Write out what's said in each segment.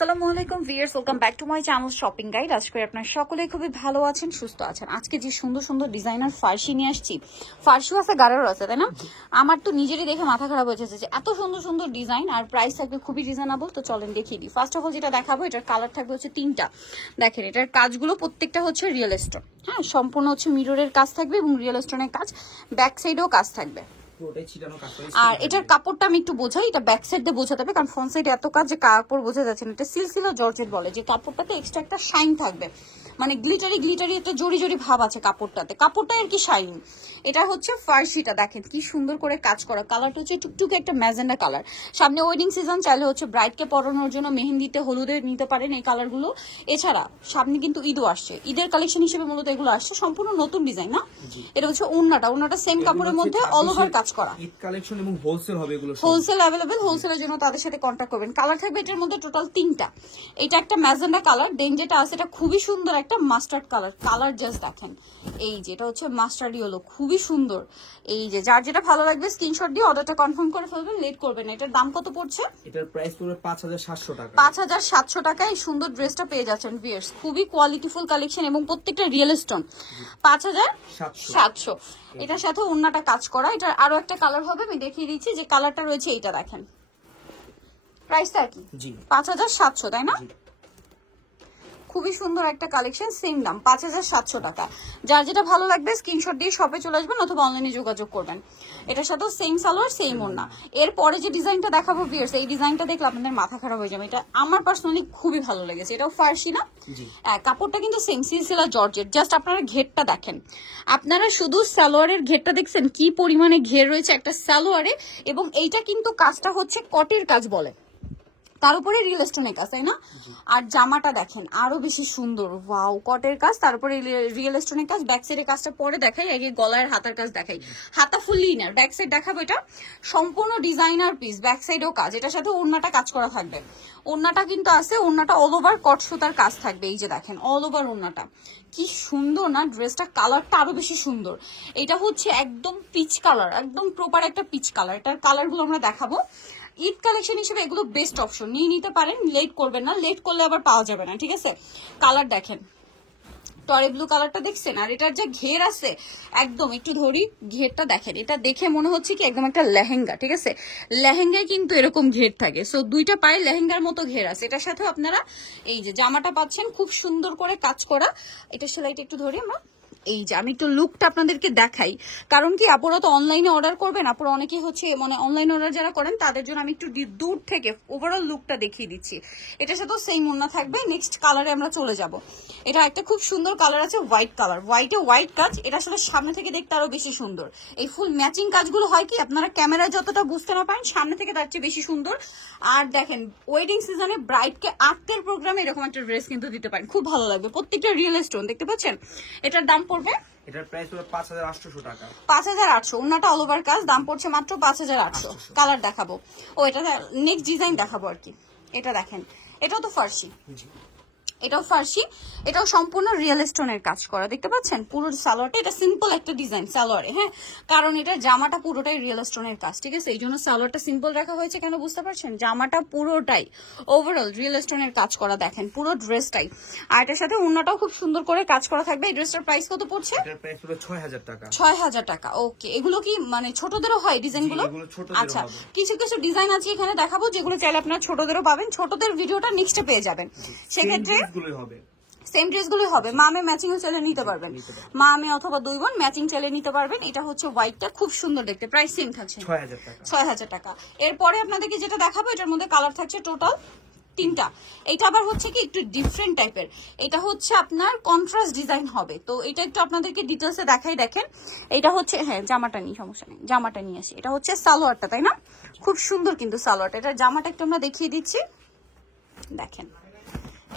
আসসালামু আলাইকুম viewers, welcome back to my channel shopping guide. আজকে আপনারা সকলেই খুবই ভালো আছেন, সুস্থ আছেন। আজকে যে সুন্দর সুন্দর ডিজাইনার ফার্সি নিয়ে আসছি, ফার্সিও আছে, গাড়ারও আছে, তাই না? আমার তো নিজেরই দেখে মাথা খারাপ হয়ে যাচ্ছে যে এত সুন্দর সুন্দর ডিজাইন আর প্রাইস থাকবে খুবই রিজনেবল। তো চলেন দেখিয়ে দিই। ফার্স্ট অফ অল যেটা দেখাবো, এটার কালার থাকবে হচ্ছে তিনটা। দেখেন এটার কাজগুলো প্রত্যেকটা হচ্ছে রিয়েল স্টোন, হ্যাঁ, সম্পূর্ণ হচ্ছে মিররের কাজ থাকবে এবং রিয়েল স্টোনের কাজ, ব্যাক সাইডেও কাজ থাকবে। আর এটার কাপড়টা আমি একটু বোঝাই, এটা ব্যাক সাইড দিয়ে বোঝাতে হবে, কারণ ফ্রন্ট সাইডে এত কাজ যে কাপড় বোঝা যাচ্ছে না। এটা সিলসিলা জর্জেট বলে, যে কাপড়টাতে এক্সট্রা একটা শাইন থাকবে, মানে গ্লিটারি গ্লিটারি একটা জড়ি জড়ি ভাব আছে কাপড়টাতে, কাপড়টা আর কি শাইন। এটা হচ্ছে ফার্সিটা, দেখেন কি সুন্দর করে কাজ করা। কালারটা হচ্ছে টুকটুকে একটা ম্যাজেন্ডা কালার। সামনে ওয়েডিং সিজন, চাইলে হচ্ছে ব্রাইডকে পরানোর জন্য মেহেন্দিতে হলুদে নিতে পারেন এই কালারগুলো। এছাড়া সামনে কিন্তু ঈদও আসছে, ঈদের কালেকশন হিসেবে মূলত এগুলো আসছে, সম্পূর্ণ নতুন ডিজাইন না। এটা হচ্ছে ওড়নাটা সেম কাপড়ের মধ্যে অল ওভার কাজ করা। ঈদ কালেকশন এবং হোলসেল হবে, এগুলো হোলসেল अवेलेबल। হোলসেলের জন্য তাদের সাথে কন্টাক্ট করবেন। কালার থাকবে এটার মধ্যে টোটাল তিনটা। এটা একটা ম্যাজেন্ডা কালার, দেন যেটা আছে এটা খুবই সুন্দর একটা মাস্টার্ড কালার। কালার জাস্ট দেখেন, এই যে এটা হচ্ছে মাস্টার্ড ইয়েলো, খুবই সুন্দর। এই যে যার যেটা ভালো লাগবে স্ক্রিনশট দিয়ে অর্ডারটা কনফার্ম করে ফেলবেন, লেট করবেন না। এটার দাম কত পড়ছে? এটার প্রাইস পড়বে 5700 টাকা। 5700 টাকায় এই সুন্দর ড্রেসটা পেয়ে যাচ্ছেন ভিউয়ার্স। খুবই কোয়ালিটিফুল কালেকশন এবং প্রত্যেকটা রিয়েল স্টোন। 5700। এটার সাথে ওড়নাটা কাজ করা। এটার আরো একটা কালার হবে, আমি দেখিয়ে দিচ্ছি যে কালারটা রয়েছে। এইটা দেখেন, প্রাইসটা কি? 5700, তাই না? খুবই সুন্দর একটা কালেকশন, সেম দাম 5700 টাকা। যার যেটা ভালো লাগবে স্ক্রিনশট দিয়ে শপে চলে আসবেন অথবা অনলাইনে যোগাযোগ করবেন। এটার সাথে সেম সালোয়ার সেম ওড়না। এরপরে যে ডিজাইনটা দেখাবো ভিউয়ার্স, এই ডিজাইনটা দেখলে আপনাদের মাথা খারাপ হয়ে যাবে। এটা আমার পার্সোনালি খুবই ভালো লেগেছে। এটাও ফার্সি না? হ্যাঁ, কাপড়টা কিন্তু সেম সিলসিলা জর্জেট। জাস্ট আপনারা ঘেরটা দেখেন, আপনারা শুধু সালোয়ারের ঘেরটা দেখছেন কি পরিমাণে ঘের রয়েছে একটা সালোয়ারে। এবং এইটা কিন্তু কাজটা হচ্ছে কটের কাজ বলে, তার উপরে রিয়েল স্টোনের কাজ, তাই না? আর জামাটা দেখেন আরো বেশি সুন্দর, ওয়াও, কটের কাজ, তারপরে রিয়েল স্টোনের কাজ। ব্যাক সাইডের কাজটা পরে দেখাই, আগে গলার হাতার কাজ দেখাই। হাতা ফুললি ইনার, ব্যাক সাইড দেখাবো। এটা সম্পূর্ণ ডিজাইনার পিস, ব্যাক সাইডেও কাজ। এটার সাথে ওড়নাটা কাজ করা থাকবে। ওড়নাটা কিন্তু আছে, ওড়নাটা অল ওভার কট সুতার কাজ থাকবে। এই যে দেখেন অল ওভার ওড়নাটা, কি সুন্দর না ড্রেসটা। কালারটা আরো বেশি সুন্দর। এটা হচ্ছে একদম পিচ কালার, একদম প্রপার একটা পিচ কালার। এটার কালারগুলো আমরা দেখাবো। ঈদ কালেকশন হিসেবে এগুলো বেস্ট অপশন, নিয়ে নিতে পারেন, লেট করবেন না, লেট করলে আবার পাওয়া যাবে না, ঠিক আছে? কালার দেখেন, টরে ব্লু কালারটা দেখছেন। আর এটার যে ঘের আছে, একদম একটু ধরি ঘেরটা দেখেন, এটা দেখে মনে হচ্ছে কি একদম একটা লেহেঙ্গা, ঠিক আছে? লেহেঙ্গায় কিন্তু এরকম ঘের থাকে, সো দুইটা পায়ে লেহেঙ্গার মতো ঘের আছে। এটার সাথেও আপনারা এই যে জামাটা পাচ্ছেন খুব সুন্দর করে কাজ করা। এটা সেলাইটা একটু ধরি আমরা, এই যে আমি একটু লুকটা আপনাদেরকে দেখাই, কারণ কি আপুরা তো অনলাইনে অর্ডার করবেন, আপুরা অনেকেই হচ্ছে মানে অনলাইন অর্ডার যারা করেন তাদের জন্য আমি একটু দূর থেকে ওভারঅল লুকটা দেখিয়ে দিচ্ছি। এটার সাথেও সেম ওড়না থাকবে। নেক্সট কালারে আমরা চলে যাব। এটা একটা খুব সুন্দর কালার আছে, হোয়াইট কালার, হোয়াইটে হোয়াইট কাজ। এটা আসলে সামনে থেকে দেখতে আরো বেশি সুন্দর। এই ফুল ম্যাচিং কাজগুলো হয় কি আপনারা ক্যামেরায় যতটা বুঝতে না পারেন, সামনে থেকে তার চেয়ে বেশি সুন্দর। আর দেখেন ওয়েডিং সিজনে ব্রাইডকে আজকের প্রোগ্রামে এরকম একটা ড্রেস কিন্তু দিতে পারেন, খুব ভালো লাগবে। প্রত্যেকটা রিয়েল স্টোন দেখতে পাচ্ছেন। এটার দাম পড়বে, এটার প্রাইস হলো 5800 টাকা। 5800। ওন্নাটা অল ওভার কাজ, দাম পড়ছে মাত্র 5800। কালার দেখাবো, ও এটা নেক্সট ডিজাইন দেখাবো আর কি। এটা দেখেন, এটাও তো ফার্সি, এটাও ফার্সি, এটাও সম্পূর্ণ রিয়েল স্টোনের কাজ করা। দেখতে পাচ্ছেন পুরো সালোয়ারটা, এটা সিম্পল একটা ডিজাইন সালোয়ারে, হ্যাঁ, কারণ এটা জামাটা পুরোটাই রিয়েল স্টোনের কাজ, ঠিক আছে? এই জন্য সালোয়ারটা সিম্পল রাখা হয়েছে। কেন বুঝতে পারছেন? জামাটা পুরোটাই ওভারঅল রিয়েল স্টোনের কাজ করা, দেখেন পুরো ড্রেসটাই। আর এটার সাথে ওড়নাটাও খুব সুন্দর করে কাজ করা থাকবে। এই ড্রেসটার প্রাইস কত পড়ছে? এটার প্রাইস হলো 6000 টাকা। 6000 টাকা, ওকে। এগুলো কি মানে ছোটদেরও হয় ডিজাইনগুলো? আচ্ছা, কিছু কিছু ডিজাইন আছে এখানে দেখাবো যেগুলো চাইলে আপনারা ছোটদেরও পাবেন। ছোটদের ভিডিওটা নেক্সটে পেয়ে যাবেন। সেক্ষেত্রে সেম ড্রেসগুলোই হবে। মা আমি ম্যাচিং চাইলে নিতে পারবেন, মা আমি অথবা দুই বোন ম্যাচিং চাইলে নিতে পারবেন। এটা হচ্ছে হোয়াইটটা, খুব সুন্দর দেখতে। প্রাইস সেম থাকছে 6000 টাকা। এরপরে আপনাদেরকে যেটা দেখাবো, এটার মধ্যে কালার থাকছে টোটাল তিনটা। এটা আবার হচ্ছে কি একটু ডিফারেন্ট টাইপের, এটা হচ্ছে আপনার কন্ট্রাস্ট ডিজাইন হবে। তো এটা একটু আপনাদেরকে ডিটেলসে দেখাই। দেখেন এটা হচ্ছে, হ্যাঁ জামাটা নিয়ে সমস্যা নেই, জামাটা নিয়ে আসি। এটা হচ্ছে সালোয়ারটা, তাই না? খুব সুন্দর কিন্তু সালোয়ারটা। এটা জামাটা একটু আমরা দেখিয়ে দিচ্ছি, দেখেন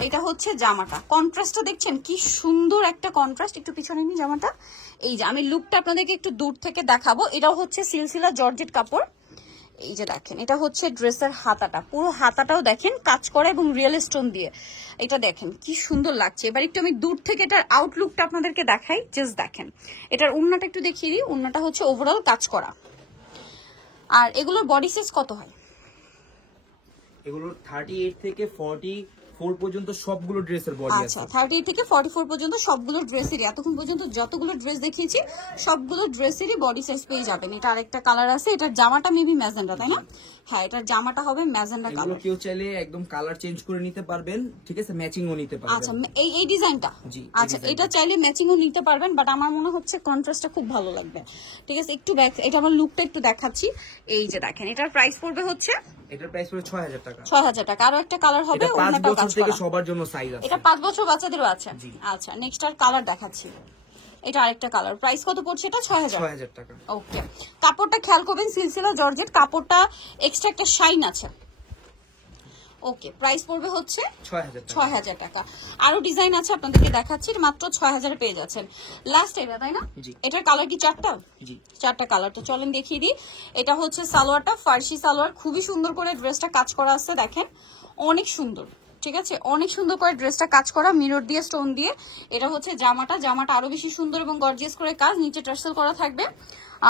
এটা হচ্ছে জামাটা। কন্ট্রাস্টটা দেখছেন কি সুন্দর একটা কন্ট্রাস্ট। একটু পিছনে নিই জামাটা, এই যে আমি লুকটা আপনাদেরকে একটু দূর থেকে দেখাবো। এটাও হচ্ছে সিলসিলা জর্জেট কাপড়। এই যে দেখেন এটা হচ্ছে ড্রেসের হাতাটা, পুরো হাতাটাও দেখেন কাজ করা এবং রিয়েল স্টোন দিয়ে। এটা দেখেন কি সুন্দর লাগছে। এবার একটু আমি দূর থেকে এটার আউটলুকটা আপনাদেরকে দেখাই, জাস্ট দেখেন। এটার ওড়নাটা একটু দেখিয়ে দিই, ওড়নাটা হচ্ছে ওভারঅল কাজ করা। আর এগুলোর বডি সাইজ কত হয়? এগুলো 38 থেকে 44 পর্যন্ত সবগুলো ড্রেসের বডি আছে। আচ্ছা 38 থেকে 44 পর্যন্ত সবগুলো ড্রেসেরই, এতক্ষণ পর্যন্ত যতগুলো ড্রেস দেখিয়েছি সবগুলো ড্রেসেরই বডি সাইজ পেয়ে যাবেন। এটা আরেকটা কালার আছে, এটার জামাটা মেবি ম্যাজেন্ডা, তাই না? হ্যাঁ, এটার জামাটা হবে ম্যাজেন্ডা এগুলো কালার। কেউ চাইলে একদম কালার চেঞ্জ করে নিতে পারবেন, ঠিক আছে, ম্যাচিংও নিতে পারবেন। আচ্ছা এই ডিজাইনটা, জি, আচ্ছা এটা চাইলে ম্যাচিংও নিতে পারবেন, বাট আমার মনে হচ্ছে কন্ট্রাস্টটা খুব ভালো লাগবে। ঠিক আছে, একটু ব্যাক, এটা আমার লুকটা একটু দেখাচ্ছি। এই যে দেখেন, এটার প্রাইস পড়বে হচ্ছে, এটার প্রাইস পড়বে 6000 টাকা। 6000 টাকা। আরো একটা কালার হবে, এটা 5 ওনাটা বছর কাজ থেকে করা। সবার জন্য সাইজ আছে। এটা 5 বছর বাচ্চাদেরও আছে। জি। আচ্ছা নেক্সট আর কালার দেখাচ্ছি। এটা আরেকটা কালার, প্রাইস কত পড়ছে এটা? 6000 টাকা। ওকে, কাপড়টা খেয়াল করবেন, সিলসিলা জর্জেট, কাপড়টা এক্সট্রা একটা শাইন আছে। ওকে, প্রাইস পড়বে হচ্ছে 6000 টাকা। আরো ডিজাইন আছে আপনাদেরকে দেখাচ্ছি, মাত্র 6000 পেয়ে যাচ্ছেন। লাস্ট এটা, তাই না? এটার কালার কি চারটা? জি, চারটা কালার। তো চলেন দেখিয়ে দিই। এটা হচ্ছে সালোয়ারটা, ফার্সি সালোয়ার, খুবই সুন্দর করে ড্রেসটা কাজ করা আছে, দেখেন অনেক সুন্দর। ঠিক আছে, অনেক সুন্দর করে ড্রেসটা কাজ করা, মিরর দিয়ে স্টোন দিয়ে। এটা হচ্ছে জামাটা, জামাটা আরো বেশি সুন্দর এবং গর্জিয়াস করে কাজ, নিচে টার্সেল করা থাকবে,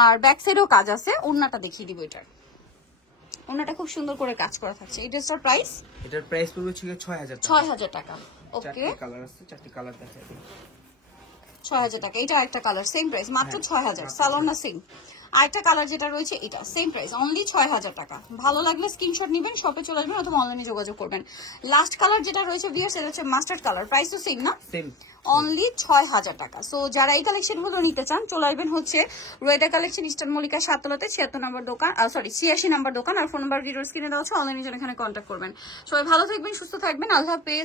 আর ব্যাক সাইডেও কাজ আছে। ওড়নাটা দেখিয়ে দিব, এটার ওড়নাটা খুব সুন্দর করে কাজ করা থাকছে। এই ড্রেসটার প্রাইস, এটার প্রাইস পড়বে 6000 টাকা। 6000 টাকা। ওকে, চারটি কালার আছে, চারটি কালার দেখাই দিই। 6000 টাকা। এটা আরেকটা কালার, সেম প্রাইস, মাত্র 6000। সালোয়ার না সেম? আরেকটা কালার যেটা রয়েছে এটা সেম প্রাইস, অনলি 6000 টাকা। ভালো লাগলে স্ক্রিনশট নেবেন, শপে চলে আসবেন অথবা অনলাইনে যোগাযোগ করবেন। লাস্ট কালার যেটা রয়েছে ভিউয়ার্স, এটা হচ্ছে মাস্টার্ড কালার, প্রাইস তো সেম না? সেম, অনলি 6000 টাকা। সো যারা এই কালেকশন গুলো নিতে চান চলে আসবেন হচ্ছে রুয়েটা কালেকশন, ইস্টার্ন মল্লিকা 7 তলাতে 76 নম্বর দোকান, সরি 86 নম্বর দোকান। আর ফোন নাম্বার ভিডিওর স্ক্রিনে দেওয়া আছে, অনলাইনে জন্য এখানে কন্ট্যাক্ট করবেন। সবাই ভালো থাকবেন, সুস্থ থাকবেন, আল্লাহ হাফেজ।